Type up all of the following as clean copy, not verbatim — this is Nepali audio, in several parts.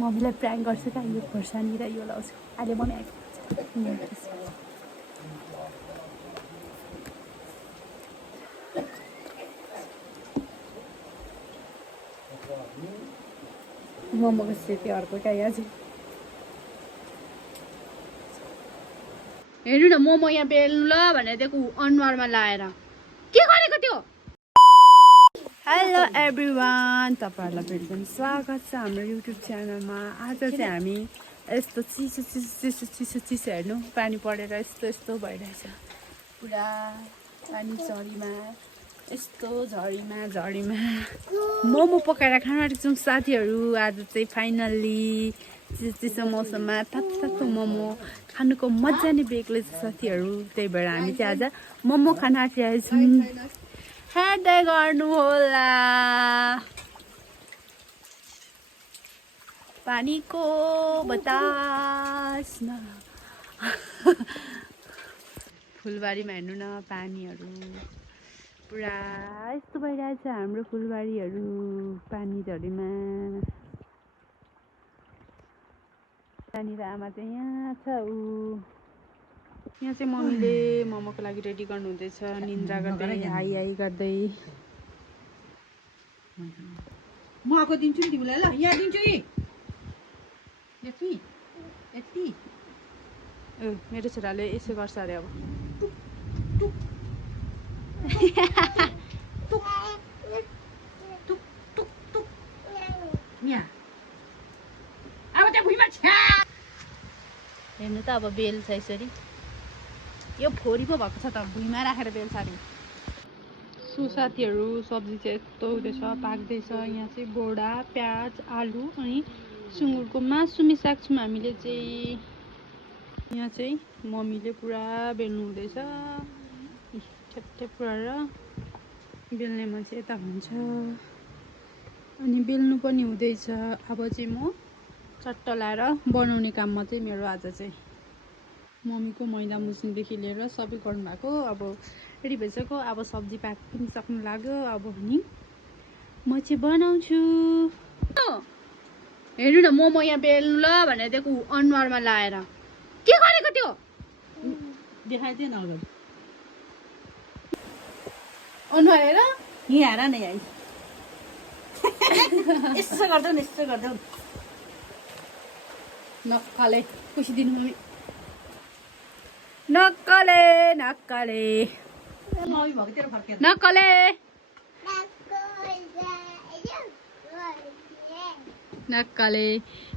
मम्मीलाई प्राङ्क गर्छु क्या यो खोर्सानी र यो लाउँछु अहिले मम्मी आइपुग्छ मोमोको स्थिति अर्को क्या यहाँ चाहिँ हेर्नु न मोमो यहाँ बेल्नु ल भनेर दिएको अनुहारमा लाएर के गरेको त्यो हेलो एभ्रिवान तपाईँहरूलाई फेरि पनि स्वागत छ हाम्रो युट्युब च्यानलमा आज चाहिँ हामी यस्तो चिसो चिसो चिसो चिसो चिसो हेर्नु पानी परेर यस्तो यस्तो भइरहेछ पुरा पानी झरीमा यस्तो झरीमा मोमो पकाएर खान आँटेको साथीहरू आज चाहिँ फाइनल्ली चिसो चिसो मौसममा तातो मोमो खानुको मजा नै बेग्लै छ साथीहरू त्यही भएर हामी चाहिँ आज मोमो खान आँटिरहेछौँ हेर्दै गर्नु होला पानीको बतासमा फुलबारीमा हेर्नु न पानीहरू पुरा यस्तो भइरहेछ हाम्रो फुलबारीहरू पानी झरीमा त्यहाँनिर आमा चाहिँ यहाँ छ ऊ यहाँ चाहिँ मम्मीले मोमोको लागि रेडी गर्नुहुँदैछ निन्द्रा गर्दै हाई गर्दै म आएको दिन्छु नि तिमीलाई ल यहाँ दिन्छु यति यति मेरो छोराले यसो गर्छ अरे अब यहाँ अब त्यहाँ भुइँमा छ्या हेर्नु त अब बेल छ यसरी यो फोरी पो भएको छ त भुइँमा राखेर बेल छ अरे सुसाथीहरू सब्जी चाहिँ यस्तो हुँदैछ पाक्दैछ यहाँ चाहिँ बोडा प्याज आलु अनि सुँगुरको मासु मिसाएको छौँ हामीले चाहिँ यहाँ चाहिँ मम्मीले पुरा बेल्नु हुँदैछ ठ्याप्ठ्याप पुऱ्याएर बेल्ने मान्छे यता हुन्छ अनि बेल्नु पनि हुँदैछ अब चाहिँ म चट्ट लाएर बनाउने काममा चाहिँ मेरो आज चाहिँ मम्मीको मैदा मुस्नुदेखि लिएर सबै गर्नुभएको अब रेडी भइसक्यो अब सब्जी पाक पनि सक्नु लाग्यो अब अनि म चाहिँ बनाउँछु हेर्नु न मोमो यहाँ बेल्नु ल भनेर दिएको अनुहारमा लाएर के गरेको त्यो देखाइदिएन अगाडि अनुहार हेर यहाँ हेर न यहाँ यसो गर्दा नि यसो गर्दा नक्काले खुसिदिनु मम्मी नक्काले नक्काले मम्मी भएको तेरो फर्केर नक्काले नक्काले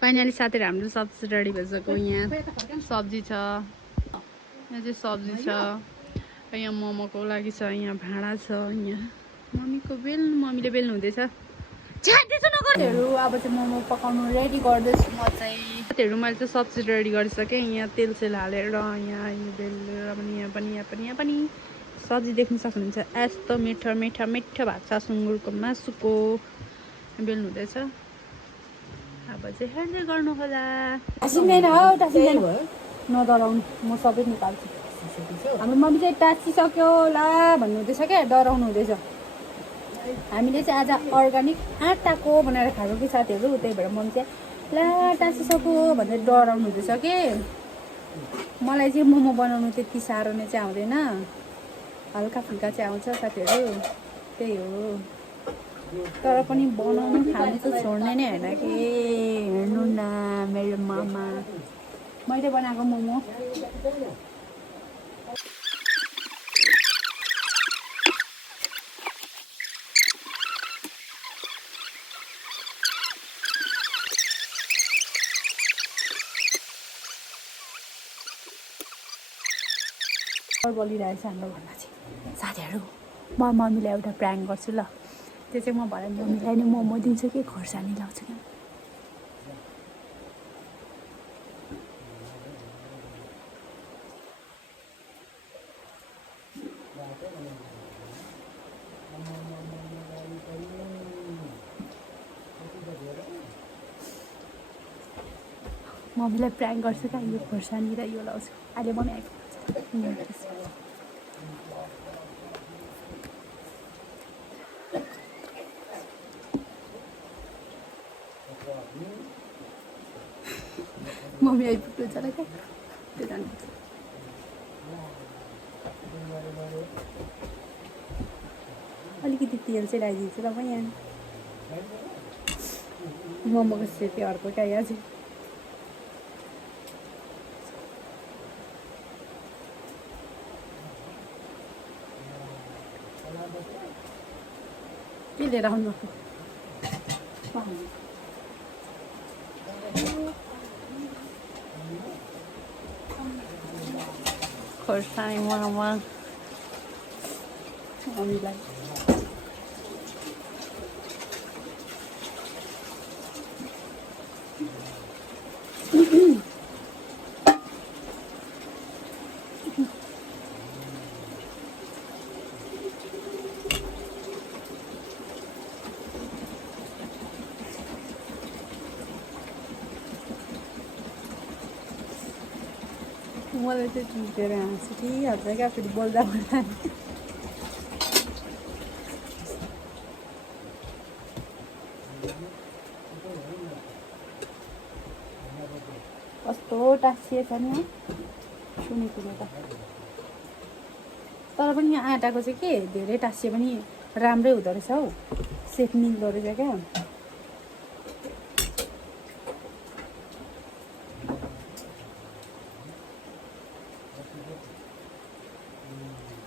फाइनली साथीहरू हाम्रो सब्जी रेडी भइसक्यो यहाँ सब्जी छ यहाँ चाहिँ सब्जी छ यहाँ मोमोको लागि छ यहाँ भाँडा छ यहाँ मम्मीले बेल्नु हुँदैछ साथीहरू अब चाहिँ मोमो पकाउनु रेडी गर्दैछु म चाहिँ साथीहरू मैले चाहिँ सब्जी रेडी गरिसकेँ यहाँ तेल हालेर यहाँ यो बेलेर पनि यहाँ पनि सब्जी देख्न सक्नुहुन्छ यस्तो मिठो भएको छ सुँगुरको मासुको बेल्नु हुँदैछ अब चाहिँ हेर्दै गर्नु होला नडराउनु म सबै निकाल्छु हाम्रो मम्मी चाहिँ टाँसिसक्यो ला भन्नुहुँदैछ क्या डराउनु हुँदैछ हामीले चाहिँ आज अर्ग्यानिक आँटाको बनाएर खाएको कि साथीहरू त्यही भएर मम्मी चाहिँ ला टाँसिसक्यो भनेर डराउनु हुँदैछ कि मलाई चाहिँ मोमो बनाउनु त्यति साह्रो नै चाहिँ आउँदैन हल्का फुल्का चाहिँ आउँछ साथीहरू त्यही हो तर पनि बनाउनु खानु चाहिँ छोड्ने नै होइन कि हेर्नु न मेरो मामा मैले बनाएको मोमो बोलिरहेछ हाम्रो घरमा चाहिँ साथीहरू म मम्मीलाई एउटा प्राङ्क गर्छु ल त्यो चाहिँ म भरे मम्मीलाई नि मोमो दिन्छु कि खोर्सानी लाउँछु कि मम्मीलाई प्राङ्क गर्छु क्या यो खोर्सानी र यो लाउँछु अहिले मम्मी आइपुग्छ मम्मी आइपुग्नु छ र क्या त्यो जानुपर्छ अलिकति तेल चाहिँ लगाइदिन्छु ल म यहाँ मोमोको सेपी अर्को क्या यहाँ चाहिँ के लिएर आउनु खोर्सानी मोमो मम्मीलाई मलाई चाहिँ चुटेर हाँस उठिहाल्छ क्या फेरि बोल्दा बोल्दा कस्तो टाँसिएछ नि सुनेको त तर पनि यहाँ आँटाको चाहिँ के धेरै टाँसिए पनि राम्रै हुँदो रहेछ हौ सेप मिल्दो रहेछ क्या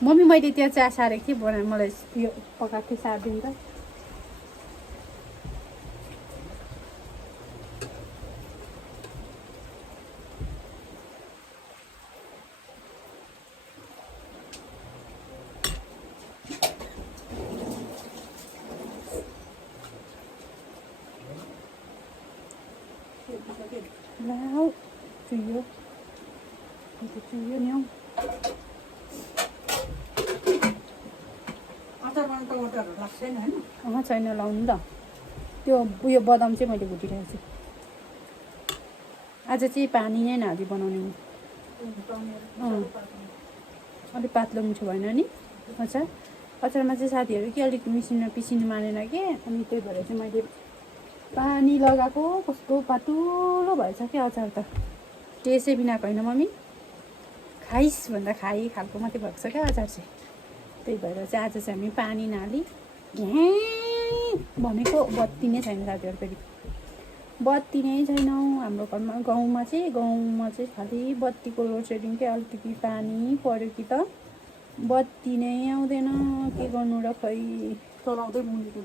मम्मी मैले त्यहाँ चिया सारेको थिएँ बनाएँ मलाई यो पकाएको थिएँ सारिदिनु त ला चुयो चुयो नि हौ टमाटरहरू लाग्छ छैन होइन अँ छैन लाउनु त त्यो उयो बदाम चाहिँ मैले भुटिरहेको छु आज चाहिँ पानी नै नहाली बनाउने म अलिक पातलो मिठो भएन नि अचार अचारमा चाहिँ साथीहरू के अलिक मिसिनमा पिसिनु मानेन के अनि त्यही भएर चाहिँ मैले पानी लगाएको कस्तो पातुलो भएछ क्या अचार त टेस्टै बिनाको होइन मम्मी खाइस भन्दा खाइ खालको मात्रै भएको छ क्या अचार चाहिँ त्यही भएर चाहिँ आज चाहिँ हामी पानी नहाली भनेको बत्ती नै छैन साथीहरू फेरि बत्ती नै छैन हाम्रो घरमा गाउँमा चाहिँ खालि बत्तीको लोड सेडिङ के अलिकति पानी पऱ्यो कि त बत्ती नै आउँदैन के गर्नु र खै चलाउँदै मुनिको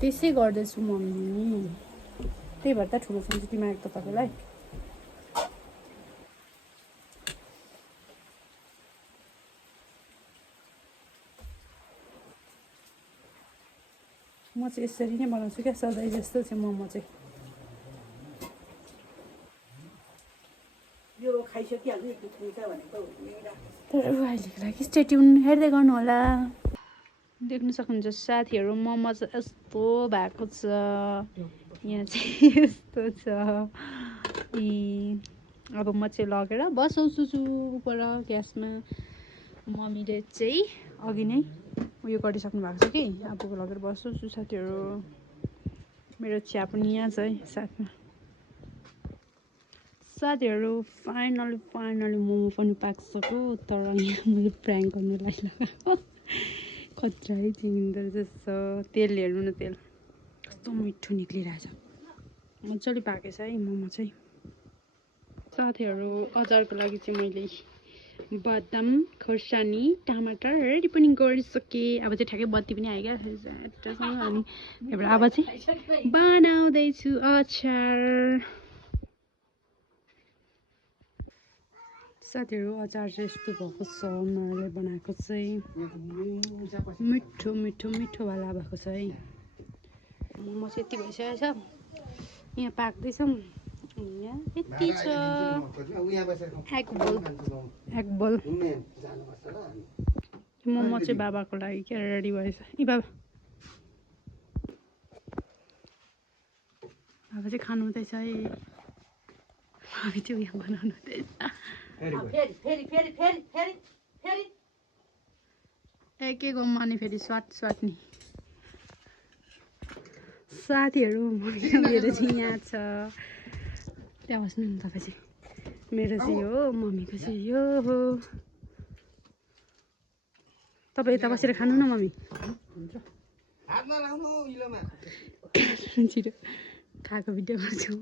त्यसै गर्दैछु मम्मी त्यही भएर त ठुलो सेन्सिटिभ आएको त तपाईँलाई म चाहिँ यसरी नै बनाउँछु क्या सधैँ जस्तो चाहिँ मोमो चाहिँ यो खाइसकिहाल्नु खान्छ भनेको तर अहिलेको लागि स्टेट्युन हेर्दै गर्नु होला देख्न सक्नुहुन्छ साथीहरू मोमो चाहिँ यस्तो भएको छ यहाँ चाहिँ यस्तो छ अब म चाहिँ लगेर बसाउँछु पर ग्यासमा मम्मीले चाहिँ अघि नै उयो गरिसक्नु भएको छ कि अब लगेर बसाउँछु साथीहरू मेरो चिया पनि यहाँ छ है साथमा साथीहरू फाइनली मोमो पनि पाकिसक्यो तर यहाँ मैले प्र्याङ्क गर्नुलाई लगाएको खत्रै चिमिँदो रहेछ तेल हेर्नु न तेल कस्तो मिठो निक्लिरहेछ मजाले पाकेछ है मोमो चाहिँ साथीहरू अचारको लागि चाहिँ मैले बदाम खोर्सानी टमाटर रेडी पनि गरिसकेँ अब चाहिँ ठ्याक्कै बत्ती पनि आइगयो अनि त्यहाँबाट अब चाहिँ बनाउँदैछु अचार साथीहरू अचार चाहिँ यस्तो भएको छ उनीहरूले बनाएको चाहिँ मिठो मिठो मिठोवाला भएको छ है मोमो चाहिँ यति भइसकेको छ यहाँ पाक्दैछ यहाँ यति छ एक बोल मोमो चाहिँ बाबाको लागि क्या रेडी भएछ ए बाबा बाबा चाहिँ खानु हुँदैछ है हामी चाहिँ उयो बनाउनु हुँदैछ के गम्मा नि फेरि स्वाट नि साथीहरू मेरो चाहिँ यहाँ छ त्यहाँ बस्नु नि तपाईँ चाहिँ मेरो चाहिँ हो मम्मीको चाहिँ यो हो तपाईँ यता बसेर खानु न मम्मी छिटो खाएको भिडियो गर्छु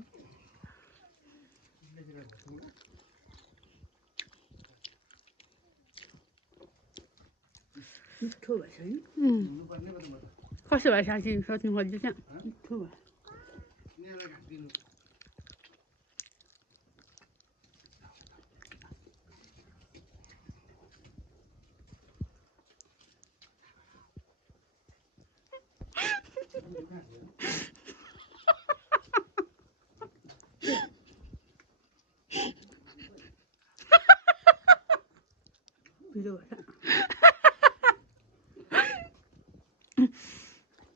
मिठो भएछ है कस्तो भयो साथी सोध्नु खोज्दै त्यहाँ मिठो भयो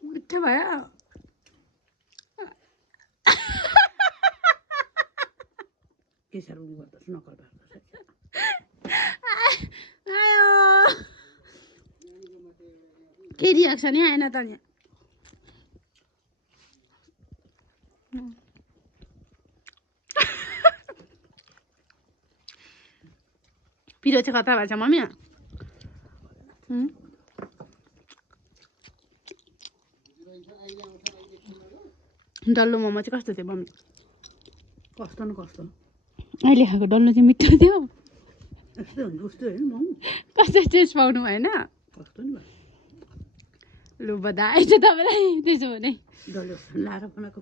मिठो भयो के साह्रो उयो गर्दछ नकल भएको आयो के रियाक्सन नि आएन त नि पिरो चाहिँ कता भएछ मम्मी डल्लो मोमो चाहिँ कस्तो थियो मम्मी कस्तो न कस्तो अहिले खाएको डल्लो चाहिँ मिठो थियो यस्तै हुन्छ उस्तै होइन म कस्तो टेस्ट पाउनु भएन कस्तो नि भयो लु बधाई छ तपाईँलाई त्यसो भने डल्ले लाएर बनाएको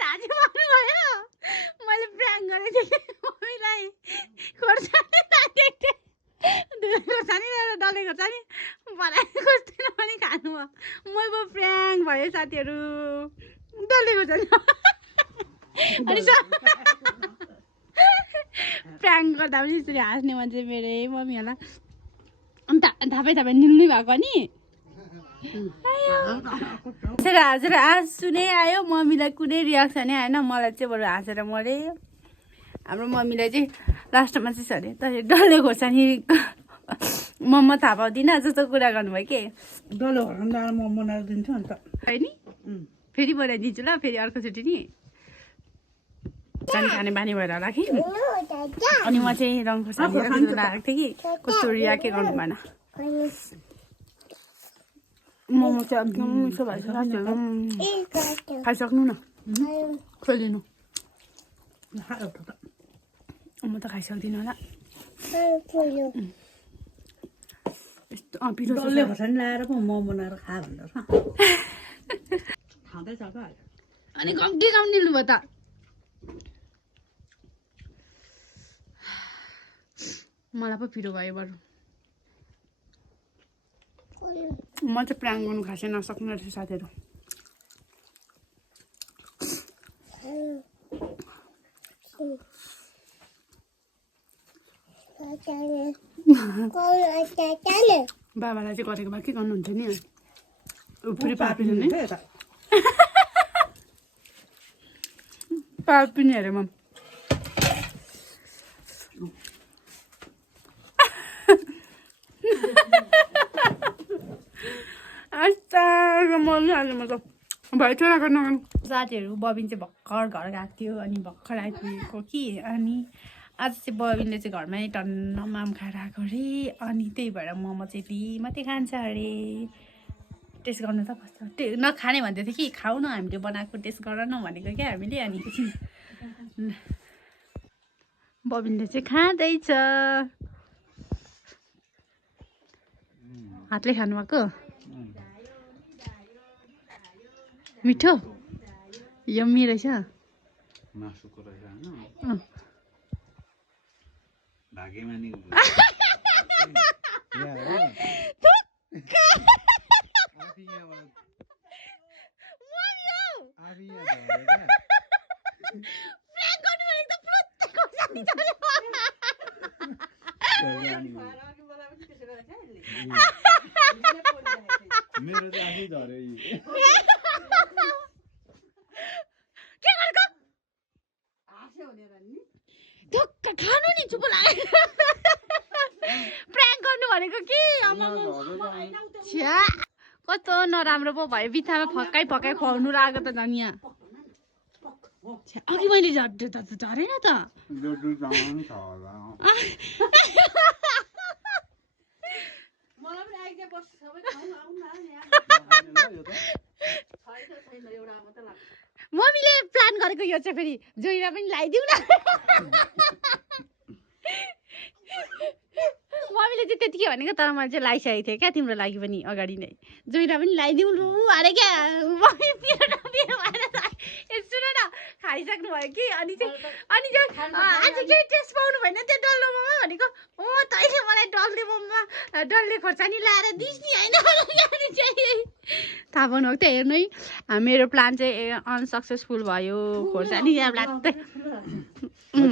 दाजु भन्नुभयो मैले प्र्याङ्क गरेको थिएँ मम्मीलाई खोर्सानी खोर्सानी डल्ले खोर्सानी बनाएर खोज्दैन पनि खानुभयो मैले प्र्याङ्क भयो साथीहरू डल्ले खोर्सानी अनि प्र्याङ्क गर्दा पनि यसरी हाँस्ने मान्छे मेरै मम्मी होला अन्त थापै निल्नु भएको नि हजुर हाँसु नै आयो मम्मीलाई कुनै रियाक्सनै आएन मलाई चाहिँ बरु हाँसेर मरेँ हाम्रो मम्मीलाई चाहिँ लास्टमा चाहिँ सरे तर डल्ले खोर्सानी मोमो थाहा पाउँदिनँ जस्तो कुरा गर्नुभयो के डल्ले खोर्सानी म बनाएर दिन्छु अन्त है नि फेरि बनाइदिन्छु ल फेरि अर्कोचोटि नि सानो खाने बानी भएर होला कि अनि म चाहिँ रङ खोर्सानी लगाएको थिएँ कि कस्तो रियाक्टै गर्नु भएन मोमो चाहिँ एकदम मिठो भएछ खाइसक्नु न खोलिदिनु म त खाइसक्दिनँ होला यस्तो पिरो डल्ले खोर्सानी लगाएर पो मोमो बनाएर खा भन्दछ खाँदैछ त अनि के काम दिनु भयो त मलाई पो पिरो भयो बरु म चाहिँ प्र्याङ्क गर्नु खासै नसक्नु रहेछ साथीहरू बाबालाई चाहिँ गरेको भए के गर्नुहुन्छ नि फेरि पापिनु नि पापिनी अरे म साथीहरू बबिन चाहिँ भर्खर घर गएको थियो अनि भर्खर आइपुगेको कि अनि आज चाहिँ बबिनले चाहिँ घरमै टन्न माम खाएर आएको अरे अनि त्यही भएर मोमो चाहिँ ती मात्रै खान्छ अरे टेस्ट गर्नु त कस्तो नखाने भन्दै थियो कि खाऊ न हामीले बनाएको टेस्ट गर न भनेको क्या हामीले अनि बबिनले चाहिँ खाँदैछ हातले खानुभएको मिठो यम्मी रहेछ मासुको रहेछ हैन भागेमानी मेरो चाहिँ आफै झरे खानु नि चुप लाग्यो प्र्याङ्क गर्नु भनेको कि कस्तो नराम्रो पो भयो बित्थामा फक्काइ खुवाउनु लागेको त झन् यहाँ अघि मैले झरेन त मलाई पनि आइडिया बस्छ सबै खाउँ आउँ न यहाँ छैन एउटा मात्रै लाग्छ मम्मीले प्लान गरेको यो चाहिँ फेरि जोइरा पनि लगाइदिउँ न मम्मीले चाहिँ त्यतिकै भनेको तर मैले चाहिँ लगाइसकेको थिएँ क्या तिम्रो लागि पनि अगाडि नै जोइरा पनि लगाइदिउँ लु अरे क्या मम्मी पिरो भएर सुन न खाइसक्नु भयो कि अनि चाहिँ आज केही टेस्ट पाउनु भएन त्यो डल्लो मोमो भनेको तैँले मलाई डल्ले खोर्सानी लाएर दिस नि होइन थाहा पाउनु भएको त हेर्नु है मेरो प्लान चाहिँ अनसक्सेसफुल भयो खोर्सानी लाग्दै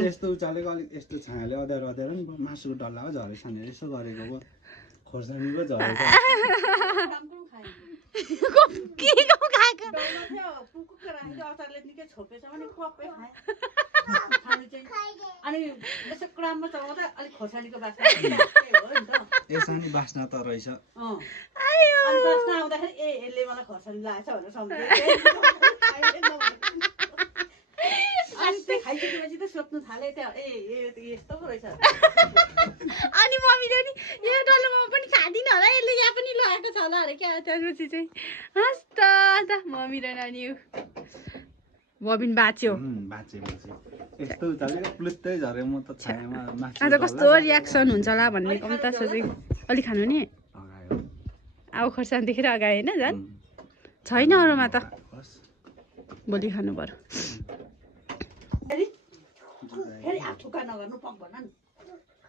यस्तो उचालेको अलिक यस्तो छायाले अँध्यारो नि मासुको डल्ला पो झरेछ नि यसो गरेको पो खोर्सानी पो झरेको अचारले निकै छोपेछ भने कपै खाए अनि यसो क्राममा चलाउँदा अलिक खोर्सानीको बास्ना हो नि त यसो नि बास्ना त रहेछ अनि बास्ना आउँदाखेरि यसले मलाई खोर्सानी लगाएछ भनेर सम्झेँ अनि त्यो खाइसकेपछि त सोध्नु थाले यस्तो पो रहेछ अनि मम्मीले नि यो डल्लोमा पनि खाँदिन होला यसले यहाँ पनि लगाएको छ होला अरे क्या त्यसपछि चाहिँ हस् त मम्मी र नानी बबिन बाँच्यो यस्तो उचालेको प्लुत्तै झऱ्यो म त छायामा मासु आज कस्तो रियाक्सन हुन्छ होला भन्ने कम त सोचेँ अलिक खानु नि अब खोर्सानी देखेर अगायो होइन झन् छैन अरूमा त भोलि खानु पर्यो फेरि थुक्का नगर्नु पक भन नि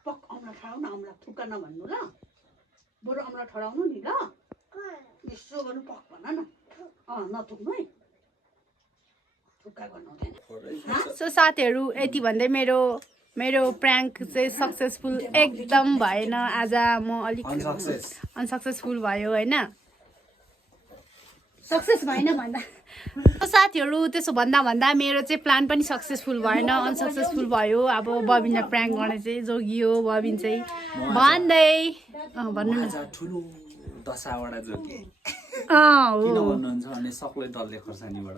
पक औँला ठडाउनु औँला थुक्का नभन्नु ल बरु औँला ठडाउनु नि ल यसो गर्नु पक भन न नथुक्नु है थुक्का गर्नु हुँदैन सो साथीहरू यति भन्दै मेरो प्र्याङ्क चाहिँ सक्सेसफुल एकदम भएन आज म अलिक अनसक्सेसफुल भयो होइन सक्सेस भएन भन्दा साथीहरू त्यसो भन्दा मेरो चाहिँ प्लान पनि सक्सेसफुल भएन अनसक्सेसफुल भयो अब बबिनलाई प्र्याङ्क गर्ने चाहिँ जोगियो बबिन चाहिँ भन्दै भन्नु न ठुलो दशावटा जोगी हो किन भन्नुहुन्छ भने सक्लै डल्ले खोर्सानीबाट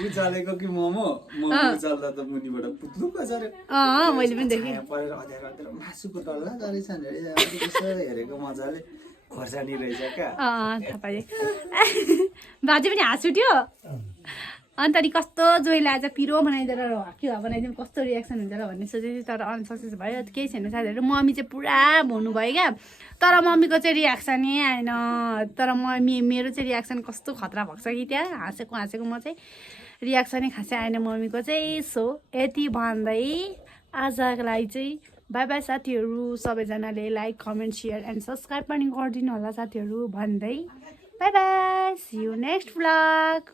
उचालेको कि मोमो उचाल्दा त मुनिबाट पुत्लुक्क झऱ्यो मैले पनि देखेँ परेर अँध्यारो मासुको डल्ला गरेछ नि हेरेको मजाले खोर्सानी रहेछ क्या थाहा पाएँ बाजे पनि हाँस उठ्यो अन्त नि कस्तो जोइले आज पिरो बनाइदिएर हर्कियो बनाइदिउँ कस्तो रियाक्सन हुन्छ र भन्ने सोचेको तर अनसक्सेस भयो केही छैन साथीहरू मम्मी चाहिँ पुरा भन्नुभयो क्या तर मम्मीको चाहिँ रियाक्सनै आएन तर मेरो चाहिँ रियाक्सन कस्तो खतरा भएको छ कि त्यहाँ हाँसेको म चाहिँ रियाक्सनै खासै आएन मम्मीको चाहिँ सो यति भन्दै आजको लागि चाहिँ बाई बाई साथीहरू सबैजनाले like comment share and subscribe पनि गरिदिनु होला साथीहरू भन्दै bye bye see you next vlog